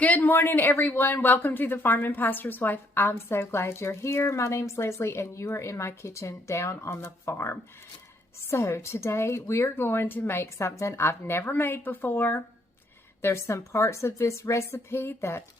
Good morning, everyone. Welcome to the Farm and Pastor's Wife. I'm so glad you're here. My name's Leslie, and you are in my kitchen down on the farm. So today we're going to make something I've never made before. There's some parts of this recipe that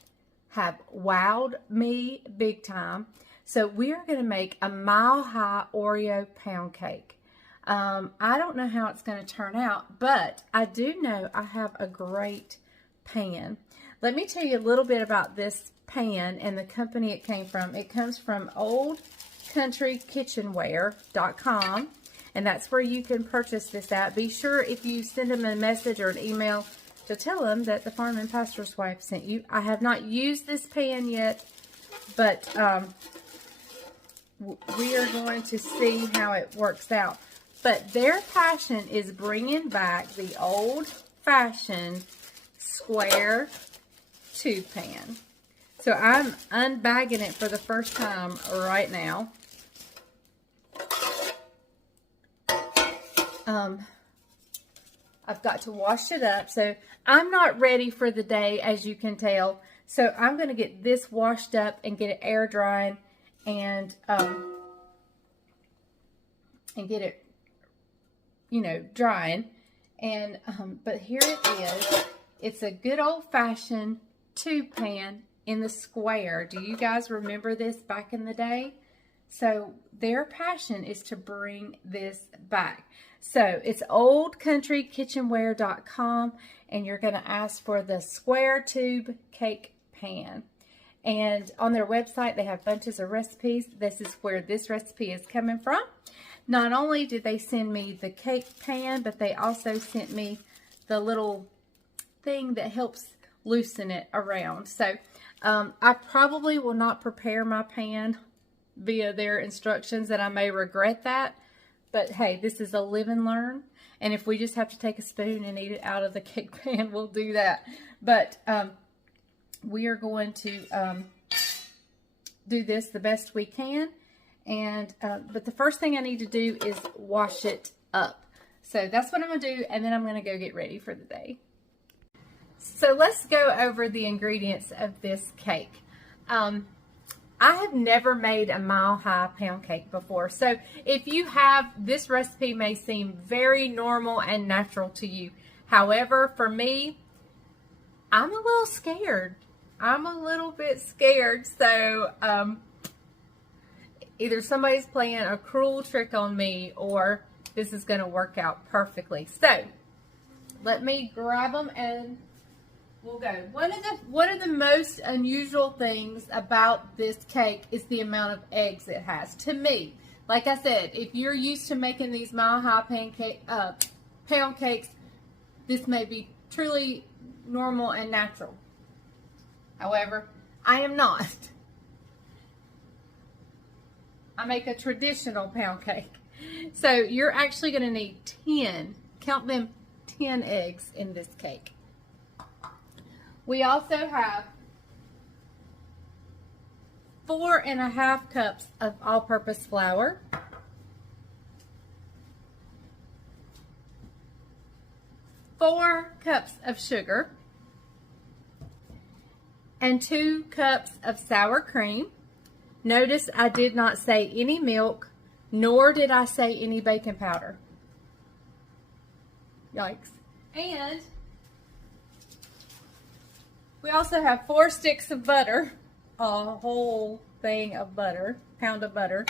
have wowed me big time. So we're going to make a mile-high Oreo pound cake. I don't know how it's going to turn out, but I do know I have a great pan. Let me tell you a little bit about this pan and the company it came from. It comes from oldcountrykitchenware.com, and that's where you can purchase this at. Be sure if you send them a message or an email to tell them that the Farm and Pastor's Wife sent you. I have not used this pan yet, but we are going to see how it works out. But their passion is bringing back the old-fashioned square tube pan. So I'm unbagging it for the first time right now. I've got to wash it up. So I'm not ready for the day, as you can tell. So I'm going to get this washed up and get it air drying and get it, drying. And but here it is. It's a good old-fashioned tube pan in the square. Do you guys remember this back in the day? So their passion is to bring this back. So it's oldcountrykitchenware.com, and you're going to ask for the square tube cake pan. And on their website, they have bunches of recipes. This is where this recipe is coming from. Not only did they send me the cake pan, but they also sent me the little thing that helps loosen it around. So I probably will not prepare my pan via their instructions, and I may regret that. But hey, this is a live and learn. And if we just have to take a spoon and eat it out of the cake pan, we'll do that. But we are going to do this the best we can. And but the first thing I need to do is wash it up. So that's what I'm going to do, and then I'm going to go get ready for the day. So let's go over the ingredients of this cake. I have never made a mile-high pound cake before. So if you have, this recipe may seem very normal and natural to you. However, for me, I'm a little scared. I'm a little bit scared. So either somebody's playing a cruel trick on me, or this is going to work out perfectly. So let me grab them and we'll go. One of the most unusual things about this cake is the amount of eggs it has. To me, like I said, if you're used to making these mile-high pound cakes, this may be truly normal and natural. However, I am not. I make a traditional pound cake. So you're actually going to need 10, count them, 10 eggs in this cake. We also have 4.5 cups of all-purpose flour, 4 cups of sugar, and 2 cups of sour cream. Notice I did not say any milk, nor did I say any baking powder. Yikes. And we also have 4 sticks of butter, a whole thing of butter, pound of butter,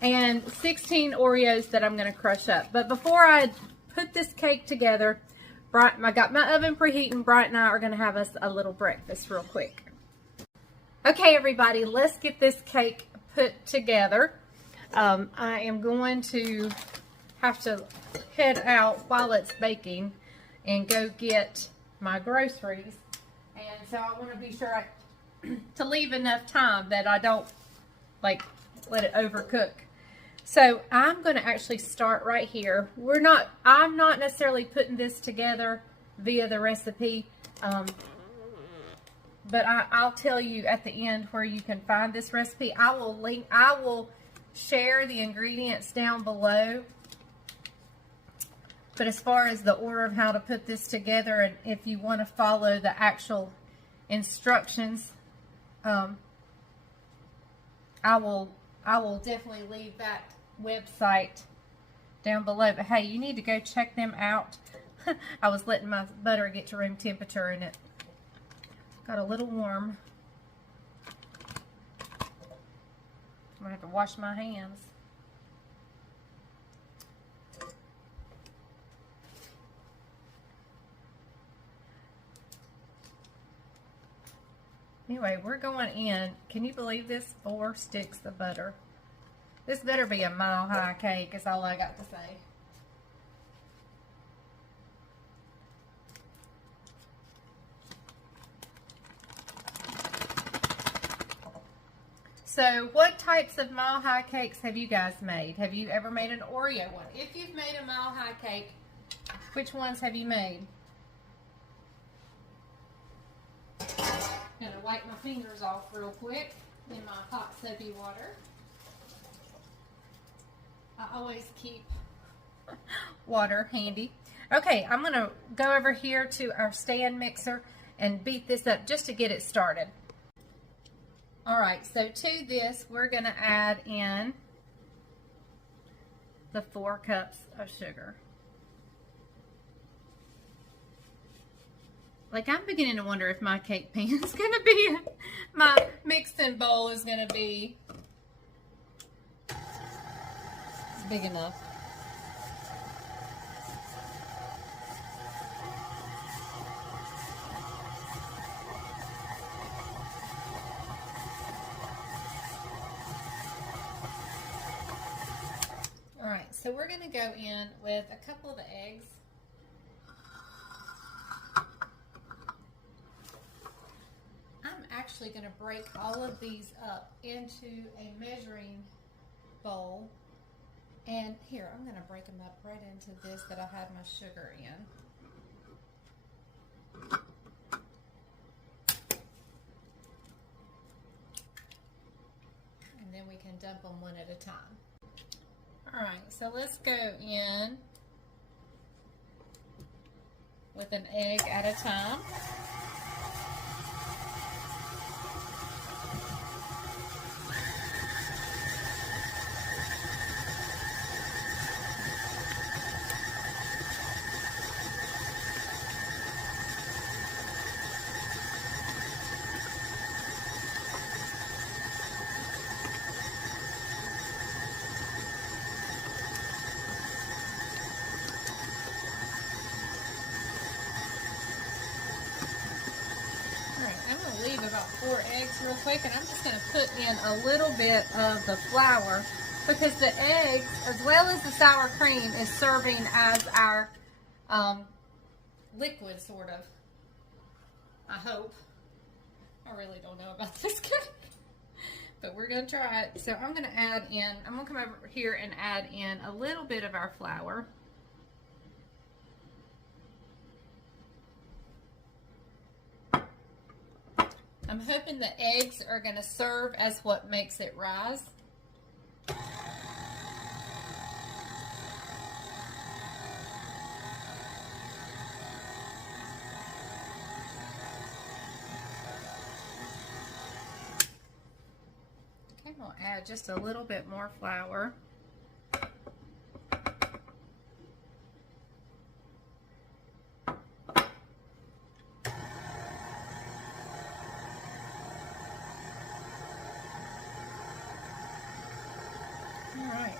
and 16 Oreos that I'm going to crush up. But before I put this cake together, I got my oven preheating. Bright and I are going to have us a little breakfast real quick. Okay, everybody, let's get this cake put together. I am going to have to head out while it's baking and go get my groceries. And so I want to be sure to leave enough time that I don't let it overcook. So I'm going to actually start right here. I'm not necessarily putting this together via the recipe, but I'll tell you at the end where you can find this recipe. I will share the ingredients down below. But as far as the order of how to put this together, and if you want to follow the actual instructions. I will definitely leave that website down below. But hey, you need to go check them out. I was letting my butter get to room temperature and it got a little warm. I'm gonna have to wash my hands. Anyway, we're going in. Can you believe this? 4 sticks of butter. This better be a mile-high cake, is all I got to say. So, what types of mile-high cakes have you guys made? Have you ever made an Oreo one? If you've made a mile-high cake, which ones have you made? Gonna wipe my fingers off real quick in my hot soapy water. I always keep water handy. Okay, I'm gonna go over here to our stand mixer and beat this up just to get it started. Alright, so to this we're gonna add in the 4 cups of sugar. Like, I'm beginning to wonder if my cake pan is going to be, my mixing bowl is going to be big enough. All right, so we're going to go in with a couple of the eggs. Actually going to break all of these up into a measuring bowl, and here I'm going to break them up right into this that I had my sugar in. And then we can dump them one at a time. Alright, so let's go in with an egg at a time. Leave about 4 eggs real quick, and I'm just going to put in a little bit of the flour because the eggs, as well as the sour cream, is serving as our liquid, sort of. I hope. I really don't know about this cake, but we're going to try it. So I'm going to add in, I'm going to come over here and add in a little bit of our flour. I'm hoping the eggs are going to serve as what makes it rise. Okay, we'll add just a little bit more flour. Alright.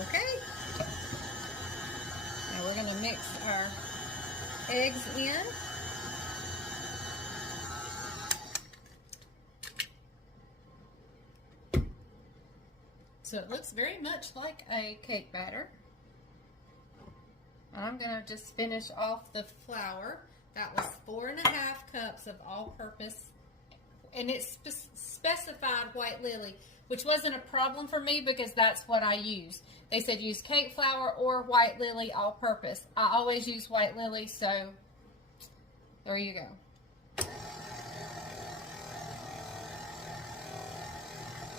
Okay. Now we're going to mix our eggs in. So it looks very much like a cake batter. I'm going to just finish off the flour. That was 4.5 cups of all-purpose and it specified white lily, which wasn't a problem for me because that's what I use. They said use cake flour or white lily all purpose. I always use white lily, so there you go.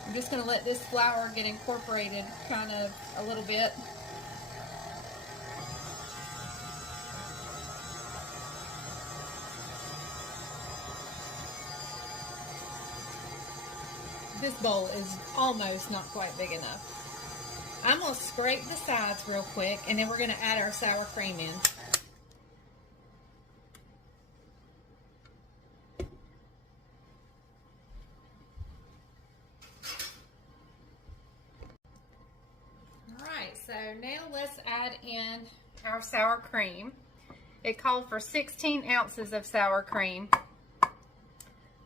I'm just going to let this flour get incorporated kind of a little bit. This bowl is almost not quite big enough. I'm going to scrape the sides real quick, and then we're going to add our sour cream in. Alright, so now let's add in our sour cream. It called for 16 ounces of sour cream.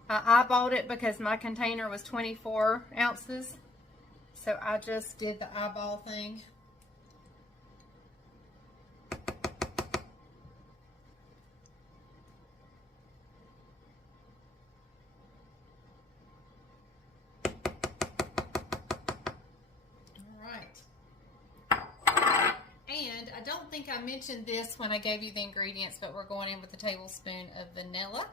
I eyeballed it because my container was 24 ounces. So I just did the eyeball thing. And I don't think I mentioned this when I gave you the ingredients, but we're going in with a tablespoon of vanilla.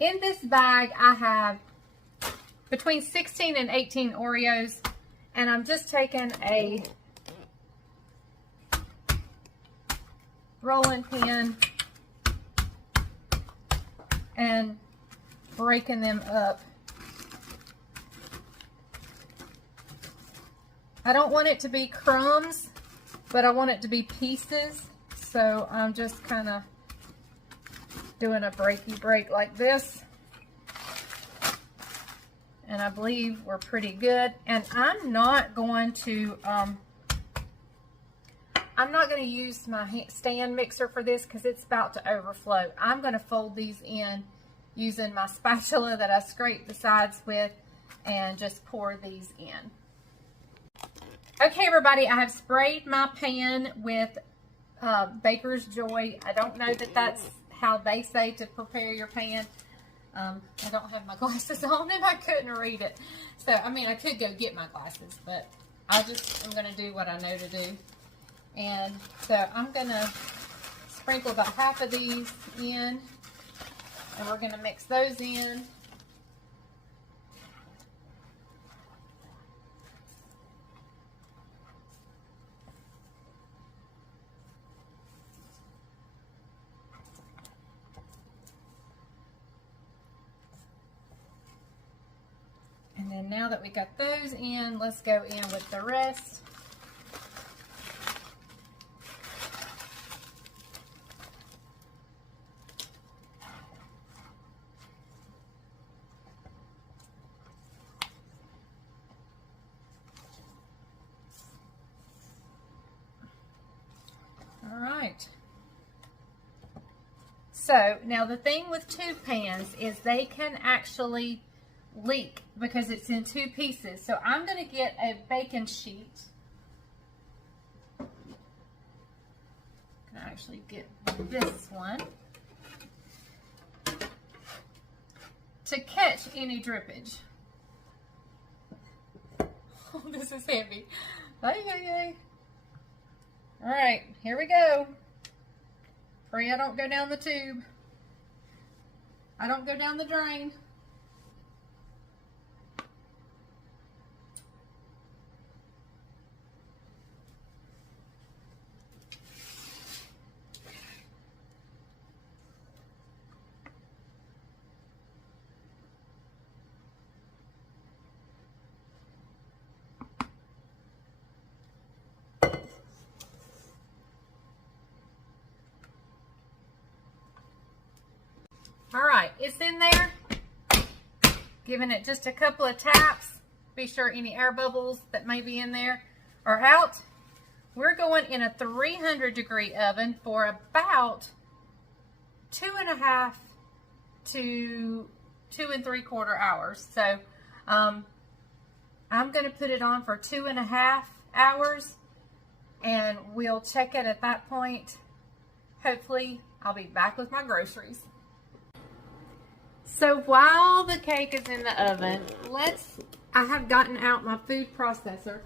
In this bag, I have between 16 and 18 Oreos, and I'm just taking a rolling pin and breaking them up. I don't want it to be crumbs, but I want it to be pieces, so I'm just kind of doing a breaky break like this, and I believe we're pretty good. And I'm not going to use my stand mixer for this because it's about to overflow. I'm going to fold these in using my spatula that I scraped the sides with and just pour these in. Okay, everybody, I have sprayed my pan with Baker's Joy. I don't know that that's how they say to prepare your pan. I don't have my glasses on and I couldn't read it. So, I mean, I could go get my glasses, but I just am going to do what I know to do. And so I'm going to sprinkle about half of these in, and we're going to mix those in. And then now that we got those in, let's go in with the rest. All right. So now the thing with tube pans is they can actually leak because it's in two pieces. So I'm going to get a baking sheet. I'm going to actually get this one to catch any drippage. Oh, this is heavy. Ay, ay, ay. All right, here we go. Pray I don't go down the tube. I don't go down the drain. All right, it's in there. Giving it just a couple of taps. Be sure any air bubbles that may be in there are out. We're going in a 300-degree oven for about 2.5 to 2 3/4 hours. So I'm going to put it on for 2.5 hours, and we'll check it at that point. Hopefully I'll be back with my groceries. So while the cake is in the oven, I have gotten out my food processor,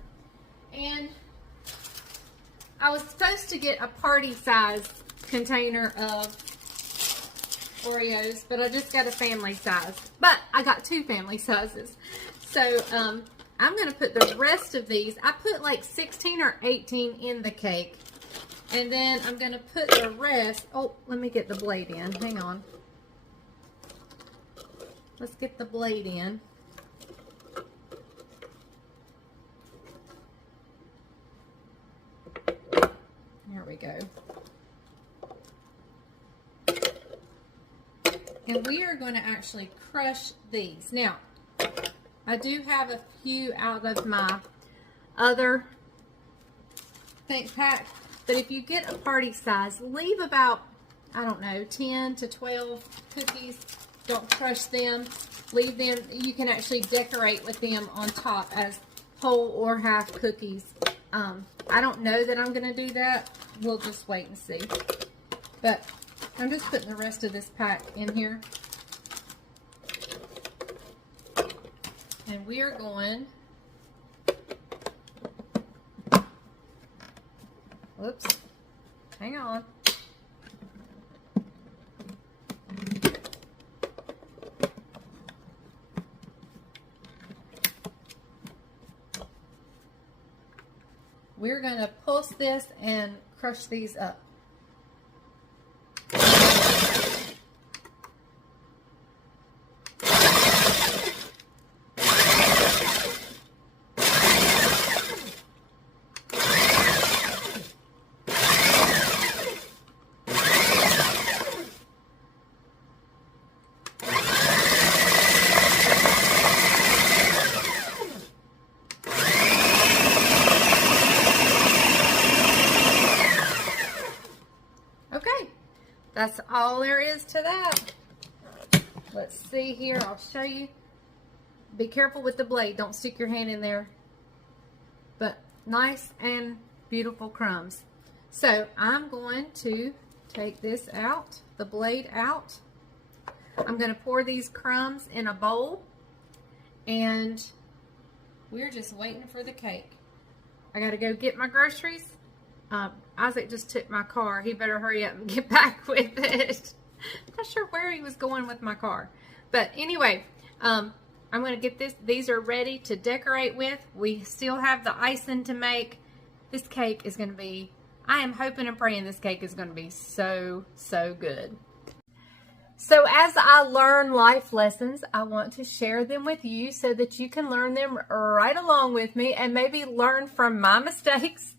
and I was supposed to get a party size container of Oreos, but I just got a family size. But I got 2 family sizes. So I'm going to put the rest of these. I put like 16 or 18 in the cake. And then I'm going to put the rest. Oh, let me get the blade in. Hang on. Let's get the blade in. There we go. And we are going to actually crush these. Now, I do have a few out of my other think pack, but if you get a party size, leave about, I don't know, 10 to 12 cookies. Don't crush them. Leave them. You can actually decorate with them on top as whole or half cookies. I don't know that I'm going to do that. We'll just wait and see. But I'm just putting the rest of this pack in here. And we are going, whoops, hang on. We're going to pulse this and crush these up. That's all there is to that. Let's see here. I'll show you. Be careful with the blade. Don't stick your hand in there. But nice and beautiful crumbs. So I'm going to take this out, the blade out. I'm going to pour these crumbs in a bowl. And we're just waiting for the cake. I got to go get my groceries. Isaac just took my car. He better hurry up and get back with it. Not sure where he was going with my car. But anyway, I'm going to get this. These are ready to decorate with. We still have the icing to make. This cake is going to be, I am hoping and praying this cake is going to be so, so good. So as I learn life lessons, I want to share them with you so that you can learn them right along with me and maybe learn from my mistakes.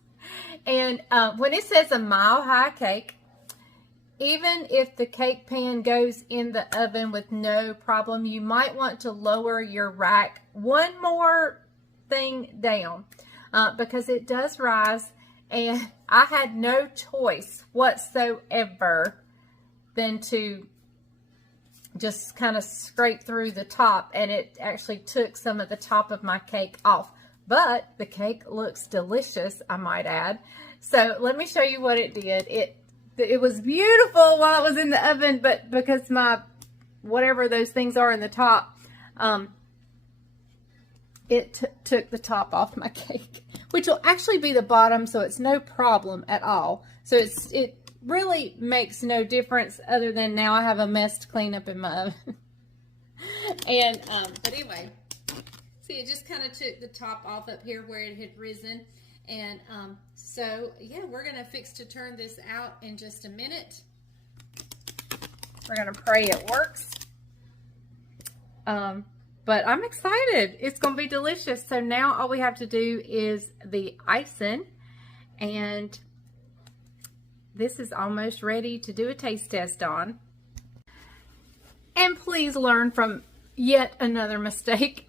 And when it says a mile-high cake, even if the cake pan goes in the oven with no problem, you might want to lower your rack one more thing down because it does rise. And I had no choice whatsoever than to just kind of scrape through the top, and it actually took some of the top of my cake off. But the cake looks delicious, I might add. So let me show you what it did. It was beautiful while it was in the oven, but because my, whatever those things are in the top, it took the top off my cake, which will actually be the bottom, so it's no problem at all. So it really makes no difference other than now I have a mess to clean up in my oven. And, but anyway. See, it just kind of took the top off up here where it had risen. And so, yeah, we're going to fix to turn this out in just a minute. We're going to pray it works. But I'm excited. It's going to be delicious. So now all we have to do is the icing. And this is almost ready to do a taste test on. And please learn from yet another mistake.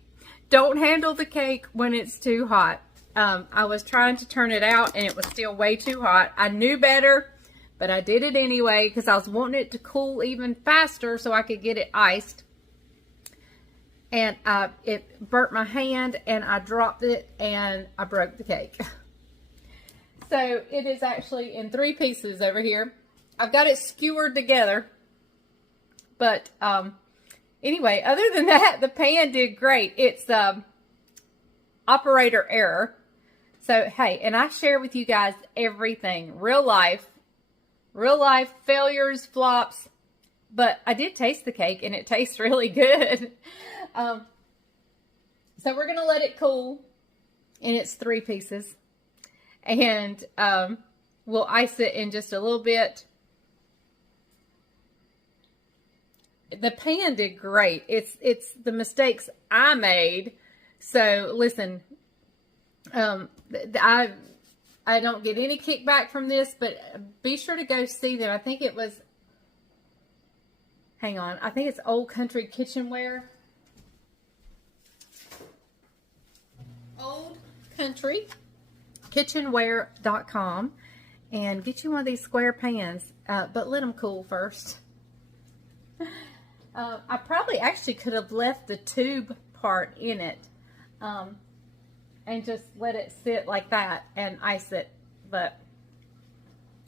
Don't handle the cake when it's too hot. I was trying to turn it out and it was still way too hot. I knew better, but I did it anyway because I was wanting it to cool even faster so I could get it iced. And it burnt my hand and I dropped it and I broke the cake. So it is actually in 3 pieces over here. I've got it skewered together. But anyway, other than that, the pan did great. It's operator error. So, hey, and I share with you guys everything. Real life failures, flops. But I did taste the cake, and it tastes really good. So we're going to let it cool. And it's 3 pieces. And we'll ice it in just a little bit. The pan did great. It's the mistakes I made. So, listen, I don't get any kickback from this, but be sure to go see them. I think it was, hang on, I think it's Old Country Kitchenware. Old Country Kitchenware.com, and get you one of these square pans, but let them cool first. I probably actually could have left the tube part in it and just let it sit like that and ice it.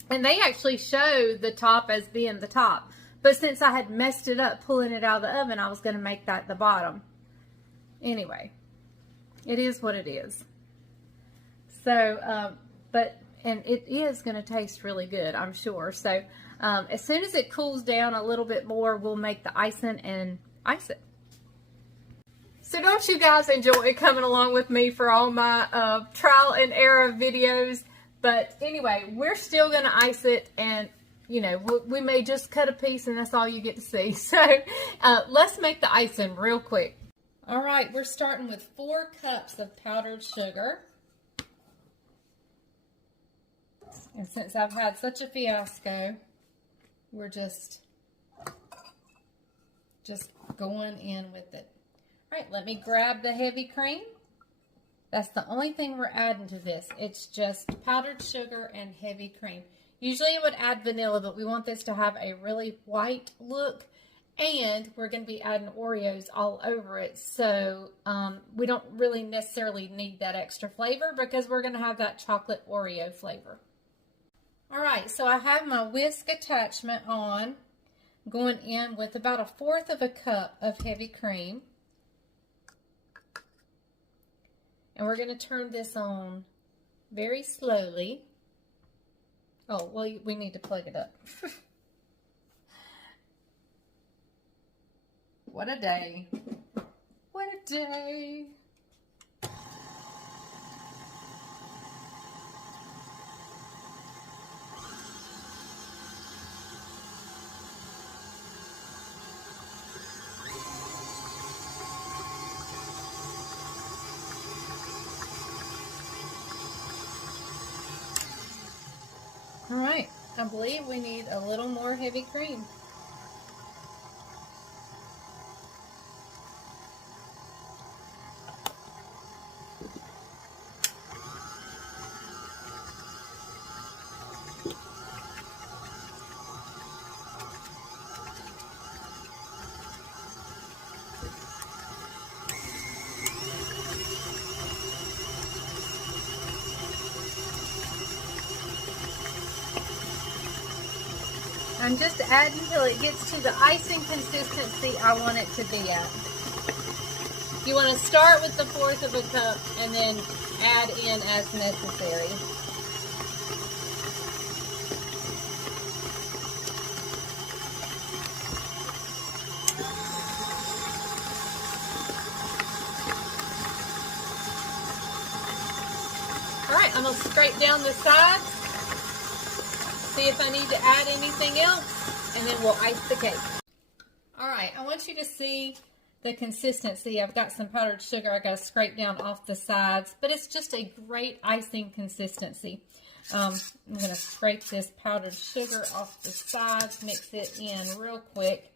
And they actually show the top as being the top. But since I had messed it up pulling it out of the oven, I was going to make that the bottom. Anyway, it is what it is. So, and it is going to taste really good, I'm sure. So, as soon as it cools down a little bit more, we'll make the icing and ice it. So don't you guys enjoy coming along with me for all my trial and error videos? But anyway, we're still going to ice it, and you know, we may just cut a piece and that's all you get to see. So let's make the icing real quick. All right, we're starting with 4 cups of powdered sugar. And since I've had such a fiasco, we're just going in with it. All right, let me grab the heavy cream. That's the only thing we're adding to this. It's just powdered sugar and heavy cream. Usually I would add vanilla, but we want this to have a really white look. And we're going to be adding Oreos all over it. So we don't really necessarily need that extra flavor because we're going to have that chocolate Oreo flavor. All right, so I have my whisk attachment on, going in with about 1/4 of a cup of heavy cream. And we're going to turn this on very slowly. Oh, well, we need to plug it up. What a day. What a day. All right, I believe we need a little more heavy cream. I'm just adding until it gets to the icing consistency I want it to be at. You want to start with the 1/4 of a cup and then add in as necessary. All right, I'm going to scrape down the sides. See if I need to add anything else, and then we'll ice the cake. All right, I want you to see the consistency. I've got some powdered sugar I got to scrape down off the sides, but it's just a great icing consistency. I'm going to scrape this powdered sugar off the sides, mix it in real quick,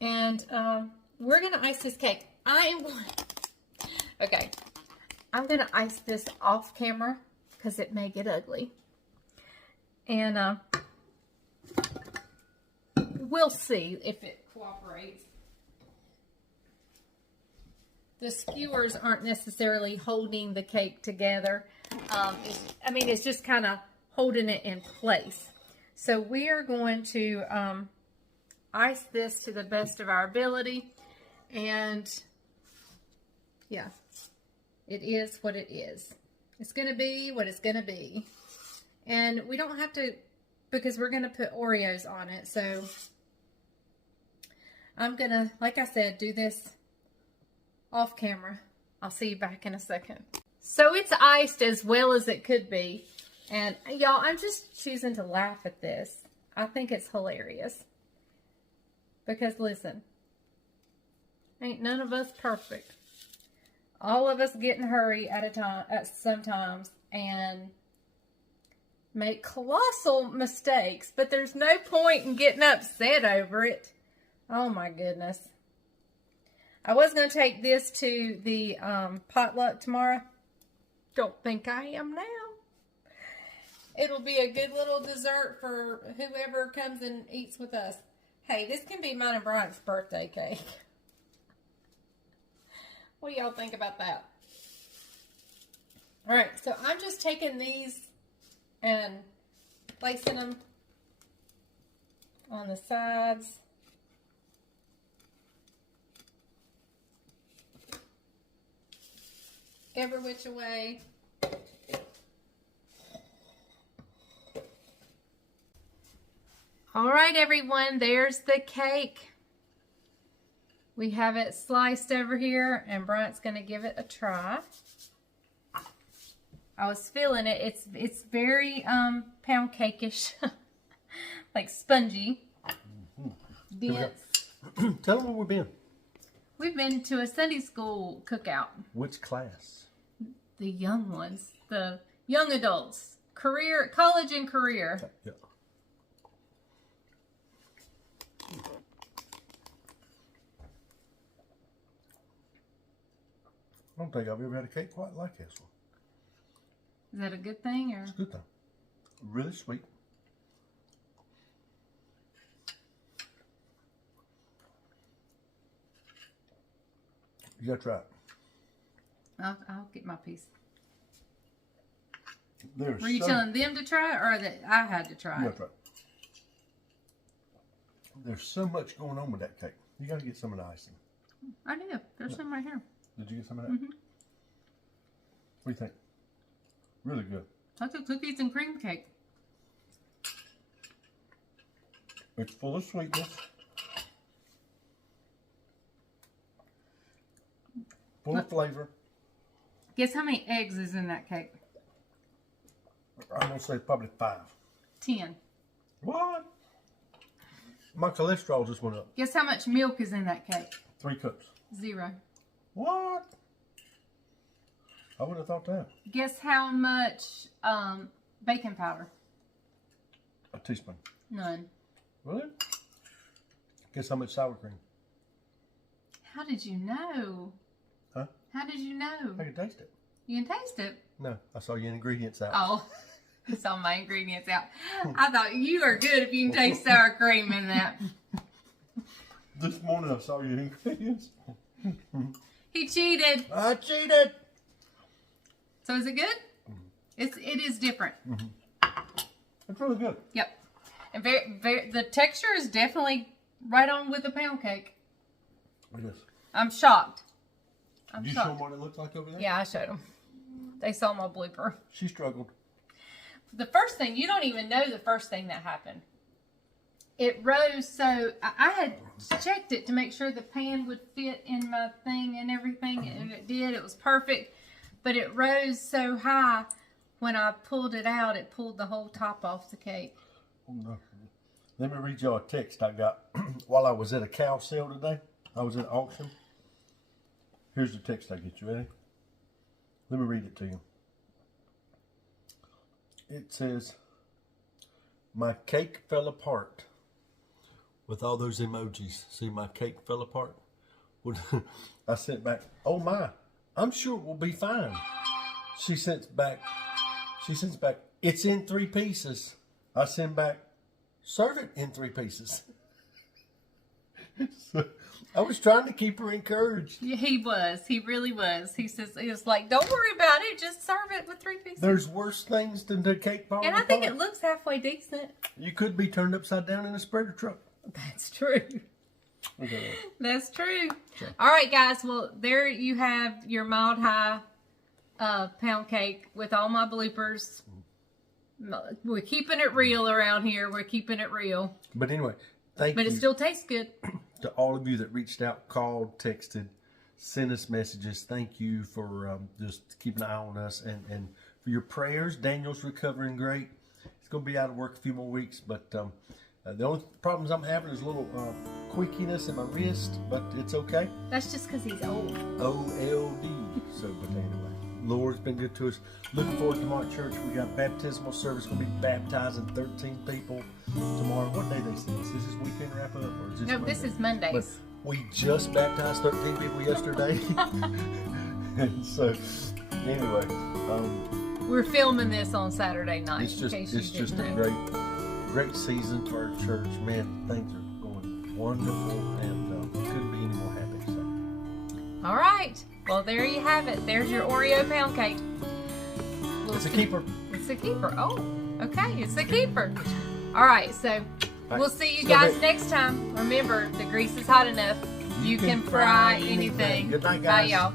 And we're going to ice this cake. Okay. I'm going to ice this off camera because it may get ugly. And we'll see if it cooperates. The skewers aren't necessarily holding the cake together. I mean, it's just kind of holding it in place. So we are going to ice this to the best of our ability. And yeah, it is what it is. It's going to be what it's going to be. And we don't have to, because we're going to put Oreos on it. So I'm going to, like I said, do this off camera. I'll see you back in a second. So it's iced as well as it could be. And y'all, I'm just choosing to laugh at this. I think it's hilarious. Because listen, ain't none of us perfect. All of us get in a hurry at sometimes and make colossal mistakes, but there's no point in getting upset over it. Oh my goodness. I was going to take this to the potluck tomorrow. Don't think I am now. It'll be a good little dessert for whoever comes and eats with us. Hey, this can be mine and Bryant's birthday cake. What do y'all think about that? Alright, so I'm just taking these and placing them on the sides. Every which way. Alright everyone, there's the cake. We have it sliced over here, and Bryant's going to give it a try. I was feeling it. It's very pound cake-ish, like spongy. Dense. Tell them where we've been. We've been to a Sunday school cookout. Which class? The young ones, the young adults, college and career. Yeah. I don't think I've ever had a cake quite like this one. Is that a good thing, or? It's a good thing. Really sweet. You gotta try it. I'll get my piece. Were you telling them to try it, or that I had to try it? You gotta try it. There's so much going on with that cake. You gotta get some of the icing. I do. There's some right here. Did you get some of that? Mm-hmm. What do you think? Really good. That's a cookies and cream cake. It's full of sweetness. Full of flavor. Guess how many eggs is in that cake? I'm gonna say probably 5. 10. What? My cholesterol just went up. Guess how much milk is in that cake? 3 cups. 0. What? I would have thought that. Guess how much baking powder? A teaspoon. None. Really? Guess how much sour cream? How did you know? Huh? How did you know? I can taste it. You can taste it. No, I saw your ingredients out. Oh, I saw my ingredients out. I thought you are good if you can taste sour cream in that. This morning I saw your ingredients. He cheated. I cheated. So is it good? It is different. It's really good. Yep. And the texture is definitely right on with the pound cake. It is. I'm shocked. Did you show them what it looks like over there? Yeah, I showed them. They saw my blooper. She struggled. The first thing, you don't even know the first thing that happened. It rose so, I had checked it to make sure the pan would fit in my thing and everything, and it did. It was perfect. But it rose so high, when I pulled it out, it pulled the whole top off the cake. Oh, no. Let me read you a text I got while I was at a cow sale today. I was at an auction. Here's the text I get. You ready? Let me read it to you. It says, "My cake fell apart. with all those emojis. See, my cake fell apart. I sent back, oh my, I'm sure it will be fine. She sends back, it's in 3 pieces. I send back, serve it in 3 pieces. So, I was trying to keep her encouraged. Yeah, he was. He really was. He was like, don't worry about it. Just serve it with 3 pieces. There's worse things than the cake falling apart. And I think it looks halfway decent. You could be turned upside down in a spreader truck. That's true. Okay. That's true. Okay. All right, guys. Well, there you have your mild high pound cake with all my bloopers. We're keeping it real around here. We're keeping it real. But anyway, thank you. But it still tastes good. To all of you that reached out, called, texted, sent us messages. Thank you for just keeping an eye on us and for your prayers. Daniel's recovering great. He's going to be out of work a few more weeks, but the only problems I'm having is a little quickiness in my wrist, but it's okay. That's just because he's old. OLD. So, but anyway, Lord's been good to us. Looking forward to tomorrow at church. We got baptismal service. Going to be baptizing 13 people tomorrow. What day they say? Is this weekend wrap up or is this No, Monday? this is Mondays. But we just baptized 13 people yesterday. And so, anyway, we're filming this on Saturday night. it's just a great season for our church. Man, things are going wonderful, and couldn't be any more happy. So. All right. Well, there you have it. There's your Oreo pound cake. It's a keeper. It's a keeper. Oh, okay. It's a keeper. All right. So we'll see you So guys next time. Remember, the grease is hot enough. You can fry anything. Good night, guys. Bye, y'all.